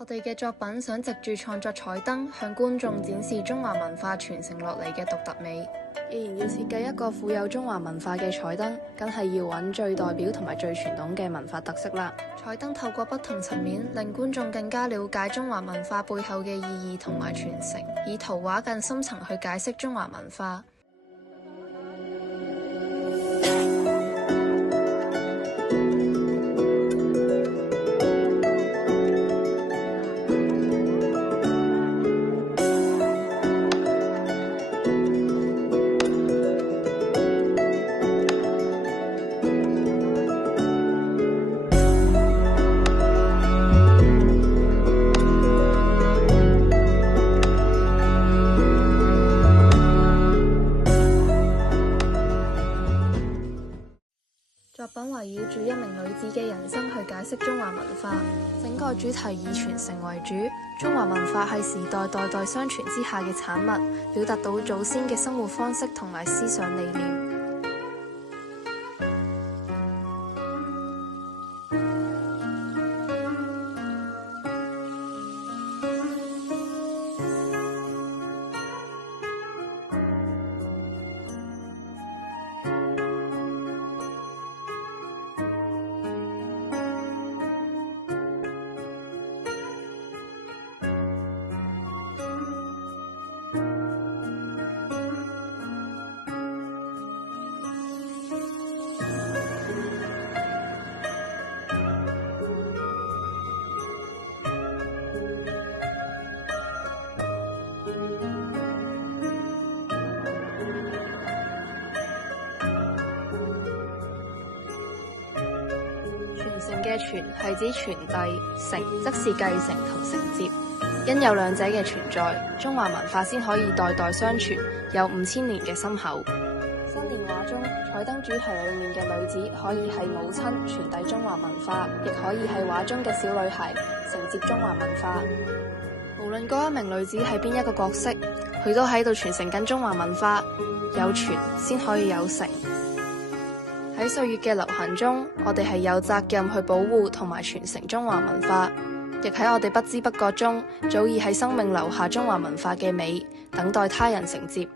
我哋嘅作品想藉住創作彩燈，向觀眾展示中華文化傳承落嚟嘅獨特美。既然要設計一個富有中華文化嘅彩燈，梗係要揾最代表同埋最傳統嘅文化特色啦。彩燈透過不同層面，令觀眾更加了解中華文化背後嘅意義同埋傳承，以圖畫更深層去解釋中華文化。作品圍繞住一名女子嘅人生去解釋中華文化，整個主題以傳承為主。中華文化係時代代代相傳之下嘅產物，表達到祖先嘅生活方式同埋思想理念。傳承嘅傳係指傳遞，承則是繼承同承接。因有兩者嘅存在，中華文化先可以代代相傳，有5000年嘅深厚。新年畫中，彩燈主題裏面嘅女子可以係母親傳遞中華文化，亦可以係畫中嘅小女孩承接中華文化。無論嗰一名女子係邊一個角色，佢都喺度傳承緊中華文化。有傳先可以有承。喺歲月嘅流行中，我哋係有責任去保護同埋傳承中華文化，亦喺我哋不知不覺中，早已喺生命留下中華文化嘅美，等待他人承接。